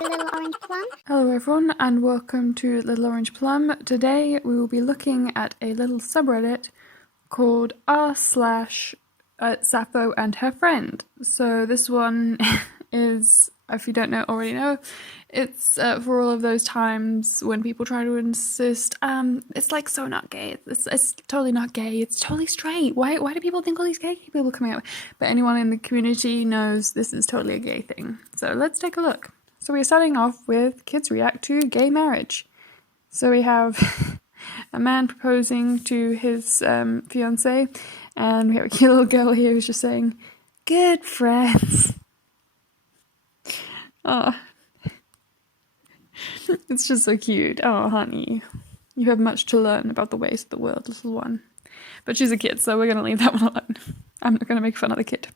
Little Orange Plum. Hello everyone and welcome to Little Orange Plum. Today we will be looking at a little subreddit called r/Sappho and her friend. So this one is, if you don't already know, it's for all of those times when people try to insist, it's like so not gay, it's totally not gay, it's totally straight. Why do people think all these gay people are coming out? But anyone in the community knows this is totally a gay thing. So let's take a look. So we're starting off with kids react to gay marriage. So we have a man proposing to his fiancée, and we have a cute little girl here who's just saying, "Good friends." Oh, it's just so cute. Oh, honey, you have much to learn about the ways of the world, little one. But she's a kid, so we're going to leave that one alone. I'm not going to make fun of the kid.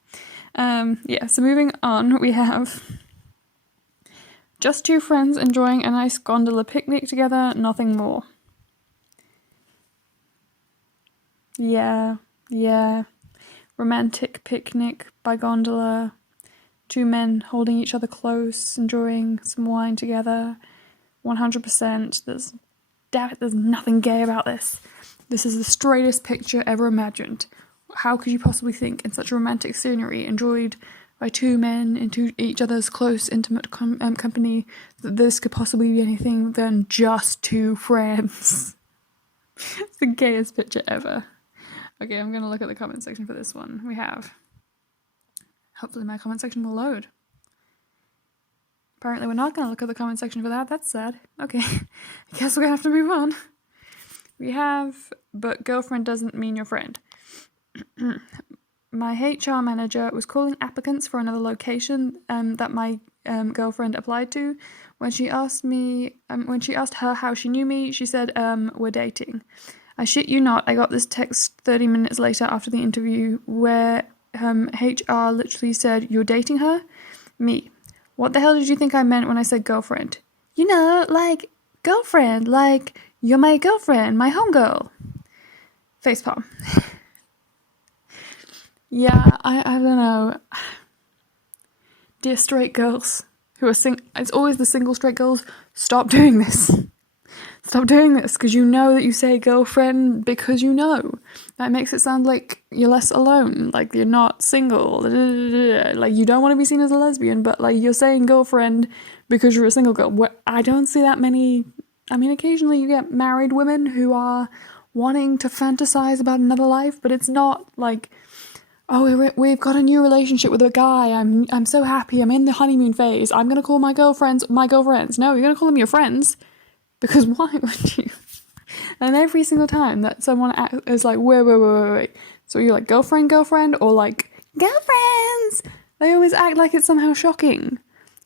Yeah, so moving on, we have just two friends enjoying a nice gondola picnic together, nothing more. Yeah. Romantic picnic by gondola. Two men holding each other close, enjoying some wine together. 100%. There's nothing gay about this. This is the straightest picture ever imagined. How could you possibly think in such a romantic scenery, enjoyed by two men into each other's close, intimate company, that this could possibly be anything than just two friends? It's the gayest picture ever. Okay, I'm gonna look at the comment section for this one. We have... Hopefully my comment section will load. Apparently we're not gonna look at the comment section for that. That's sad. Okay, I guess we're gonna have to move on. We have, but girlfriend doesn't mean your friend. My HR manager was calling applicants for another location that my girlfriend applied to. When she asked her how she knew me, she said, "We're dating." I shit you not, I got this text 30 minutes later after the interview where HR literally said, "You're dating her?" Me: "What the hell did you think I meant when I said girlfriend?" "You know, like, girlfriend, like, you're my girlfriend, my homegirl." Facepalm. Yeah, I don't know. Dear straight girls who are it's always the single straight girls, stop doing this. Stop doing this, because you know that you say girlfriend because you know. That makes it sound like you're less alone, like you're not single. Like you don't want to be seen as a lesbian, but like you're saying girlfriend because you're a single girl. I don't see that many. I mean, occasionally you get married women who are wanting to fantasize about another life, but it's not like, "Oh, we've got a new relationship with a guy. I'm so happy. I'm in the honeymoon phase. I'm gonna call my girlfriends my girlfriends." No, you're gonna call them your friends, because why would you? And every single time that someone is like, wait. So you're like girlfriend, or like girlfriends. They always act like it's somehow shocking.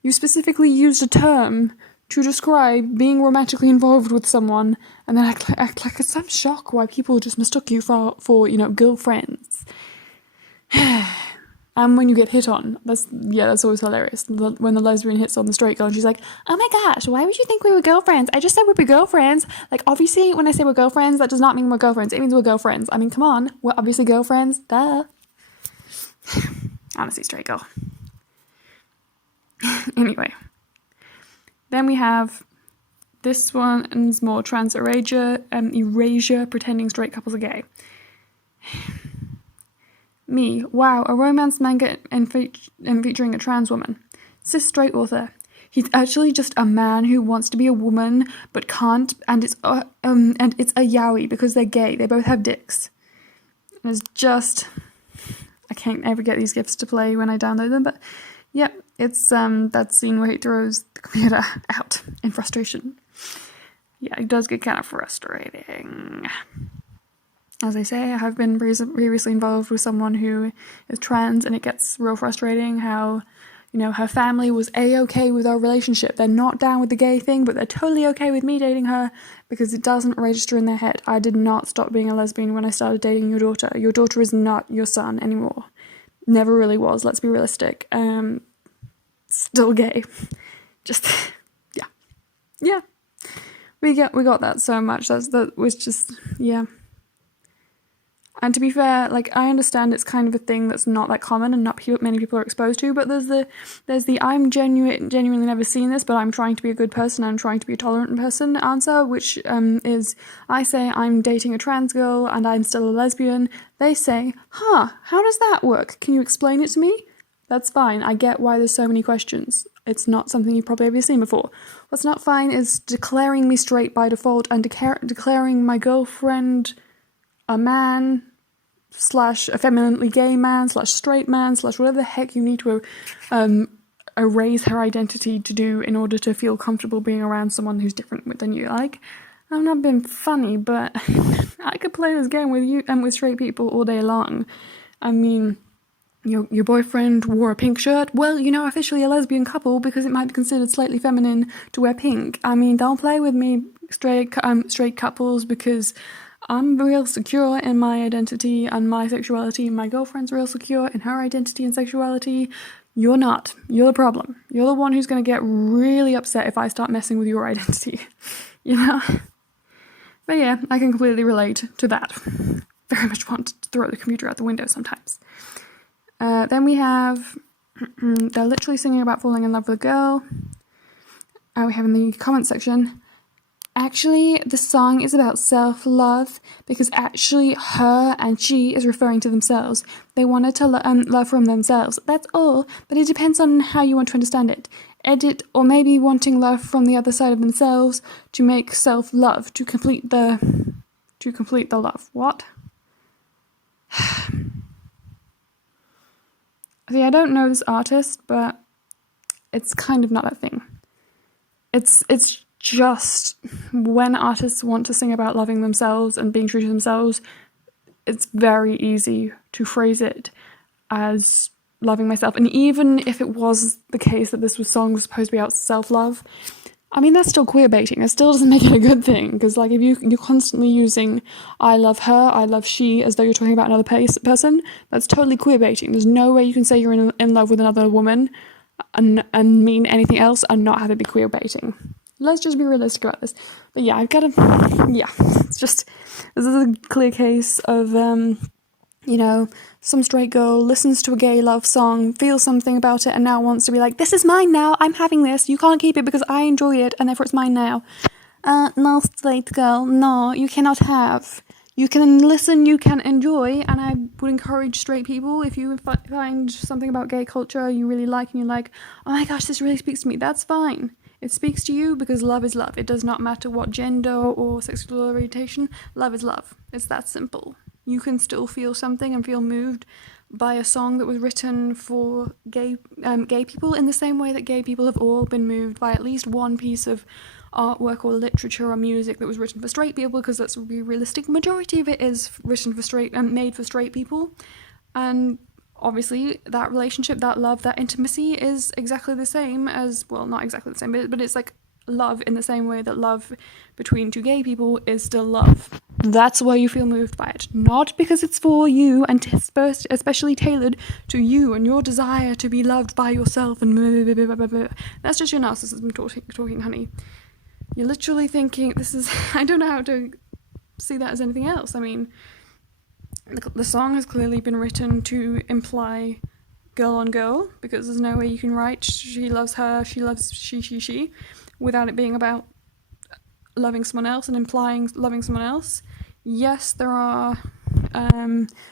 You specifically used a term to describe being romantically involved with someone, and then act like it's some shock why people just mistook you for girlfriends. And when you get hit on, that's always hilarious. When the lesbian hits on the straight girl and she's like, "Oh my gosh, why would you think we were girlfriends? I just said we'd be girlfriends. Like, obviously, when I say we're girlfriends, that does not mean we're girlfriends. It means we're girlfriends. I mean, come on, we're obviously girlfriends. Duh." Honestly, straight girl. Anyway. Then we have this one, and it's more trans erasure, pretending straight couples are gay. Me: "Wow, a romance manga and featuring a trans woman. Cis straight author. He's actually just a man who wants to be a woman but can't, and it's a yaoi because they're gay. They both have dicks." And it's just, I can't ever get these GIFs to play when I download them, but yeah, it's that scene where he throws the computer out in frustration. Yeah, it does get kind of frustrating. As I say, I have been previously involved with someone who is trans, and it gets real frustrating how, her family was A-okay with our relationship. They're not down with the gay thing, but they're totally okay with me dating her because it doesn't register in their head. I did not stop being a lesbian when I started dating your daughter. Your daughter is not your son anymore. Never really was, let's be realistic. Still gay. Just, yeah. We got that so much. That was just, yeah. And to be fair, like, I understand it's kind of a thing that's not that common and not many people are exposed to, but there's the I'm genuinely never seen this, but I'm trying to be a good person, I'm trying to be a tolerant person answer, which is, I say I'm dating a trans girl and I'm still a lesbian. They say, how does that work? Can you explain it to me? That's fine. I get why there's so many questions. It's not something you've probably ever seen before. What's not fine is declaring me straight by default and declaring my girlfriend a man / effeminately gay man / straight man / whatever the heck you need to erase her identity to do in order to feel comfortable being around someone who's different than you. Like, I'm not being funny, but I could play this game with you and with straight people all day long. I mean, your boyfriend wore a pink shirt. Well, you're now officially a lesbian couple because it might be considered slightly feminine to wear pink. I mean, don't play with me, straight couples, because I'm real secure in my identity and my sexuality. My girlfriend's real secure in her identity and sexuality. You're not. You're the problem. You're the one who's going to get really upset if I start messing with your identity. You know? But yeah, I can completely relate to that. Very much want to throw the computer out the window sometimes. Then we have, they're literally singing about falling in love with a girl. We have in the comment section, actually, the song is about self-love because actually her and she is referring to themselves. They wanted to love from themselves. That's all, but it depends on how you want to understand it. Edit, or maybe wanting love from the other side of themselves to make self-love, to complete the love. What? See, I don't know this artist, but it's kind of not that thing. It's just when artists want to sing about loving themselves and being true to themselves, it's very easy to phrase it as loving myself. And even if it was the case that this song was supposed to be about self-love, I mean, that's still queer baiting. It still doesn't make it a good thing, because like if you're constantly using I love her, I love she, as though you're talking about another person, that's totally queer baiting. There's no way you can say you're in love with another woman and mean anything else and not have it be queer baiting. Let's just be realistic about this. But yeah, it's just, this is a clear case of, some straight girl listens to a gay love song, feels something about it, and now wants to be like, this is mine now, I'm having this, you can't keep it because I enjoy it, and therefore it's mine now. No, straight girl, no, you cannot have. You can listen, you can enjoy, and I would encourage straight people, if you find something about gay culture you really like, and you're like, oh my gosh, this really speaks to me, that's fine. It speaks to you because love is love. It does not matter what gender or sexual orientation, love is love. It's that simple. You can still feel something and feel moved by a song that was written for gay people, in the same way that gay people have all been moved by at least one piece of artwork or literature or music that was written for straight people, because let's be realistic, majority of it is written for straight and made for straight people. And obviously that relationship, that love, that intimacy is exactly the same as, well, not exactly the same, but it's like love in the same way that love between two gay people is still love. That's why you feel moved by it, not because it's for you and especially tailored to you and your desire to be loved by yourself and blah, blah, blah, blah. That's just your narcissism talking, honey. You're literally thinking, I don't know how to see that as anything else. I mean, the song has clearly been written to imply girl on girl, because there's no way you can write she loves her, she loves she, without it being about loving someone else and implying loving someone else. Yes, there are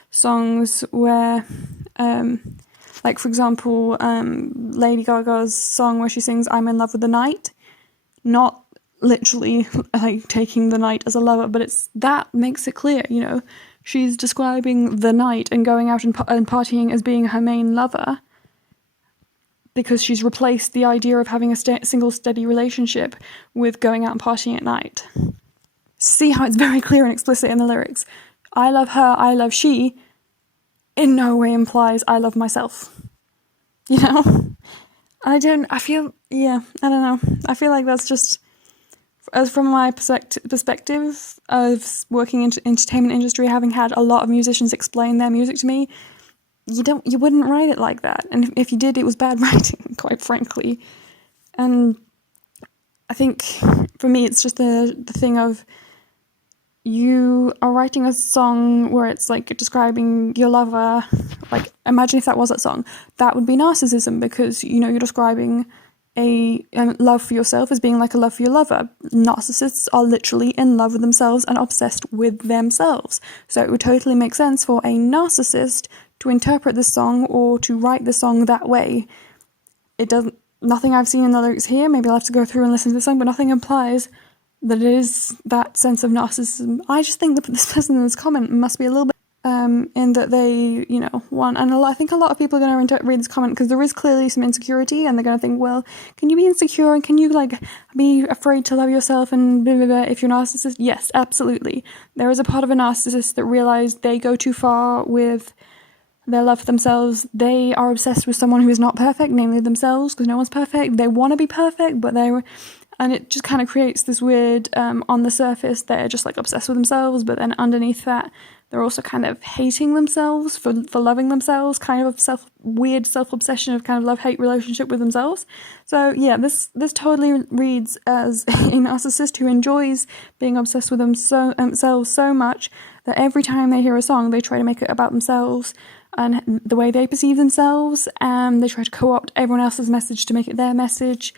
songs where, like for example, Lady Gaga's song where she sings I'm in love with the night, not literally like taking the night as a lover, but that makes it clear, she's describing the night and going out and partying as being her main lover, because she's replaced the idea of having a single steady relationship with going out and partying at night. See how it's very clear and explicit in the lyrics. I love her, I love she, in no way implies I love myself. I don't know. I feel like that's just, as from my perspective of working in the entertainment industry, having had a lot of musicians explain their music to me, you wouldn't write it like that. And if you did, it was bad writing, quite frankly. And I think for me, it's just the thing of, you are writing a song where it's like you're describing your lover, like imagine if that was a song, that would be narcissism, because you're describing a love for yourself as being like a love for your lover. Narcissists are literally in love with themselves and obsessed with themselves. So it would totally make sense for a narcissist to interpret this song or to write the song that way. It doesn't, nothing I've seen in the lyrics here, maybe I'll have to go through and listen to the song, but nothing implies that it is that sense of narcissism. I just think that this person in this comment must be a little bit in that they, want, and I think a lot of people are going to read this comment because there is clearly some insecurity, and they're going to think, well, can you be insecure and can you be afraid to love yourself and blah, blah, blah if you're a narcissist? Yes, absolutely. There is a part of a narcissist that realize they go too far with their love for themselves. They are obsessed with someone who is not perfect, namely themselves, because no one's perfect. They want to be perfect, and it just kind of creates this weird, on the surface, they're just obsessed with themselves, but then underneath that, they're also kind of hating themselves for loving themselves, kind of weird self-obsession of kind of love-hate relationship with themselves. So yeah, this totally reads as a narcissist who enjoys being obsessed with themselves so much that every time they hear a song, they try to make it about themselves and the way they perceive themselves, and they try to co-opt everyone else's message to make it their message.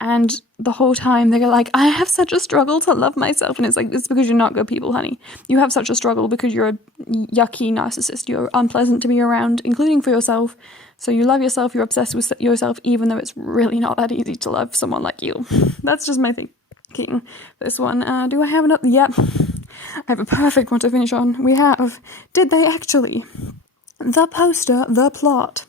And the whole time they're like, I have such a struggle to love myself. And it's it's because you're not good people, honey. You have such a struggle because you're a yucky narcissist. You're unpleasant to be around, including for yourself. So you love yourself, you're obsessed with yourself, even though it's really not that easy to love someone like you. That's just my thinking for this one. Do I have another? Yep. I have a perfect one to finish on. We have, did they actually? The poster, the plot.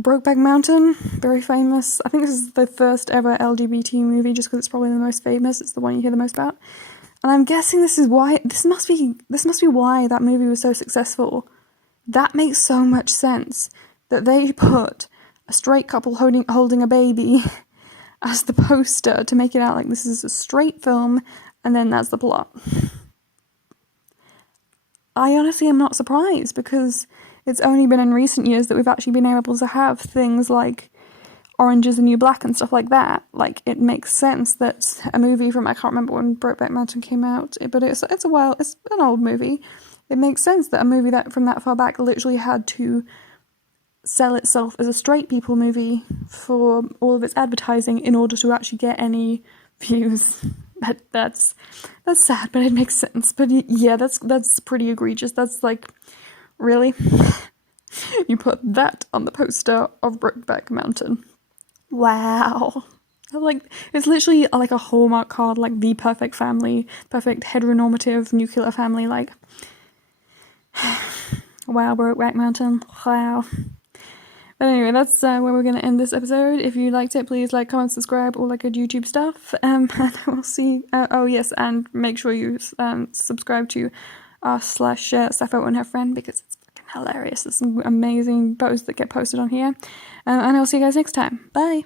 Brokeback Mountain, very famous. I think this is the first ever LGBT movie, just because it's probably the most famous. It's the one you hear the most about, and I'm guessing this must be why that movie was so successful. That makes so much sense that they put a straight couple holding a baby as the poster to make it out like this is a straight film, and then that's the plot. I honestly am not surprised, because it's only been in recent years that we've actually been able to have things like Orange is the New Black and stuff like that. It makes sense that a movie from, I can't remember when Brokeback Mountain came out, but it's an old movie. It makes sense that a movie that from that far back literally had to sell itself as a straight people movie for all of its advertising in order to actually get any views. That's sad, but it makes sense. But yeah, that's pretty egregious. That's really? You put that on the poster of Brokeback Mountain. Wow. It's literally like a Hallmark card, the perfect family, perfect heteronormative nuclear family, wow, Brokeback Mountain, wow. But anyway, that's where we're going to end this episode. If you liked it, please comment, subscribe, all good YouTube stuff, and we'll see. Oh yes, and make sure you subscribe to /Sappho and her friend, because it's fucking hilarious. There's some amazing posts that get posted on here, and I'll see you guys next time. Bye.